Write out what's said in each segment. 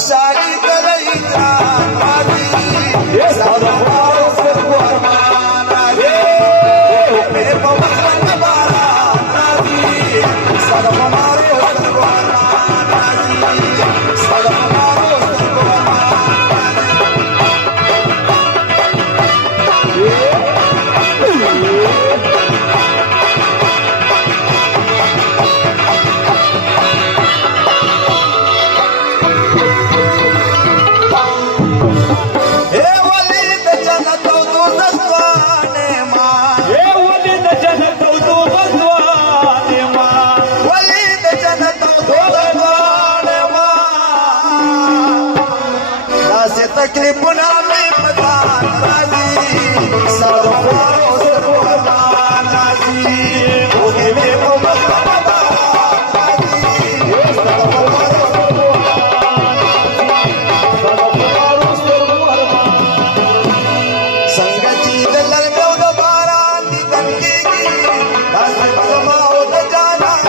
خوشحالي کړی جان راځي ساده خوارو سترګو ارمان راځي په بخت باران راځي ساده خوارو سترګو ارمان راځي ساده خوارو سترګو ارمان تکلیفونه مې په ځان راځي ساده خوارو سترګو ارمان راځي اوږې مې په مخ په باران راځي ساده خوارو سترګو ارمان څنګه چې د لرګو د باران دیدن کېږي داسې به زما او د جانان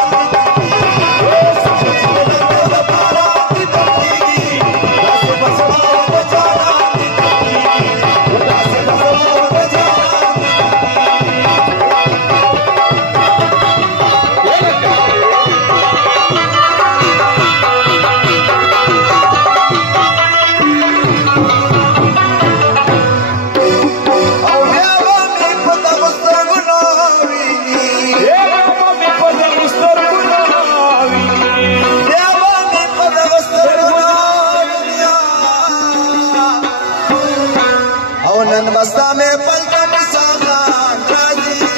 नन बस्ता में पलकम सामान राजी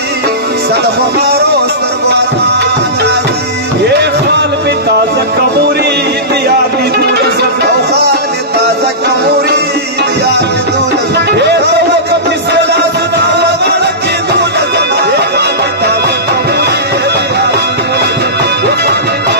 सद हमारो